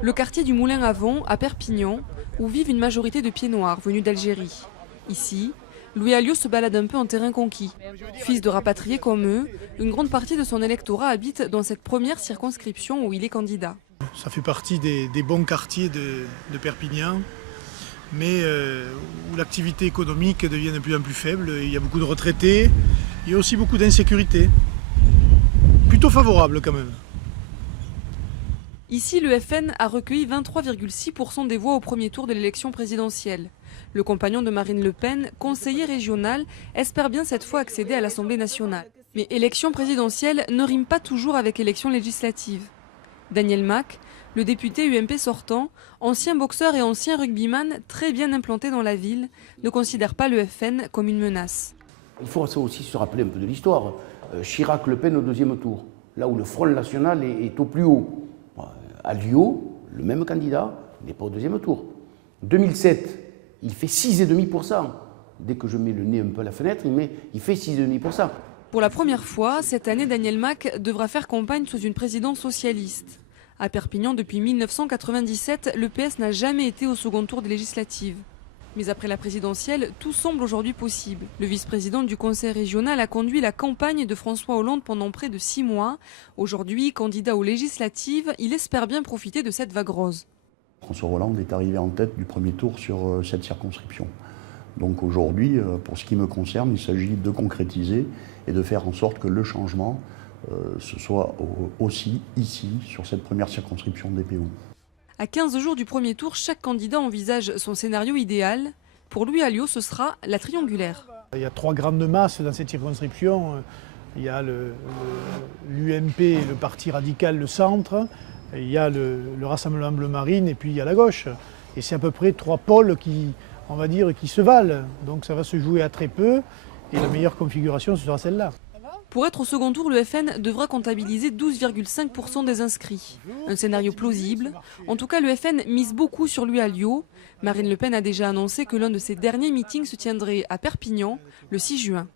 Le quartier du Moulin à Vent, à Perpignan, où vivent une majorité de pieds-noirs venus d'Algérie. Ici, Louis Alliot se balade un peu en terrain conquis. Fils de rapatriés comme eux, une grande partie de son électorat habite dans cette première circonscription où il est candidat. Ça fait partie des bons quartiers de Perpignan, mais où l'activité économique devient de plus en plus faible. Il y a beaucoup de retraités, il y a aussi beaucoup d'insécurité. Plutôt favorable quand même. Ici, le FN a recueilli 23,6% des voix au premier tour de l'élection présidentielle. Le compagnon de Marine Le Pen, conseiller régional, espère bien cette fois accéder à l'Assemblée nationale. Mais élection présidentielle ne rime pas toujours avec élection législative. Daniel Mac, le député UMP sortant, ancien boxeur et ancien rugbyman très bien implanté dans la ville, ne considère pas le FN comme une menace. Il faut aussi se rappeler un peu de l'histoire. Chirac-Le Pen au deuxième tour, là où le Front National est au plus haut. À Lyon, le même candidat n'est pas au deuxième tour. 2007, il fait 6,5%. Dès que je mets le nez un peu à la fenêtre, il fait 6,5%. Pour la première fois, cette année, Daniel Mac devra faire campagne sous une présidence socialiste. À Perpignan, depuis 1997, le PS n'a jamais été au second tour des législatives. Mais après la présidentielle, tout semble aujourd'hui possible. Le vice-président du conseil régional a conduit la campagne de François Hollande pendant près de 6 mois. Aujourd'hui, candidat aux législatives, il espère bien profiter de cette vague rose. François Hollande est arrivé en tête du premier tour sur cette circonscription. Donc aujourd'hui, pour ce qui me concerne, il s'agit de concrétiser et de faire en sorte que le changement ce soit aussi ici, sur cette première circonscription des PO. À 15 jours du premier tour, chaque candidat envisage son scénario idéal. Pour Louis Alliot, ce sera la triangulaire. Il y a 3 grandes masses dans cette circonscription. Il y a l'UMP, le Parti radical, le centre. Il y a le Rassemblement Bleu Marine et puis il y a la gauche. Et c'est à peu près 3 pôles qui, on va dire, qui se valent. Donc ça va se jouer à très peu. Et la meilleure configuration, ce sera celle-là. Pour être au second tour, le FN devra comptabiliser 12,5% des inscrits. Un scénario plausible. En tout cas, le FN mise beaucoup sur Louis Alliot. Marine Le Pen a déjà annoncé que l'un de ses derniers meetings se tiendrait à Perpignan le 6 juin.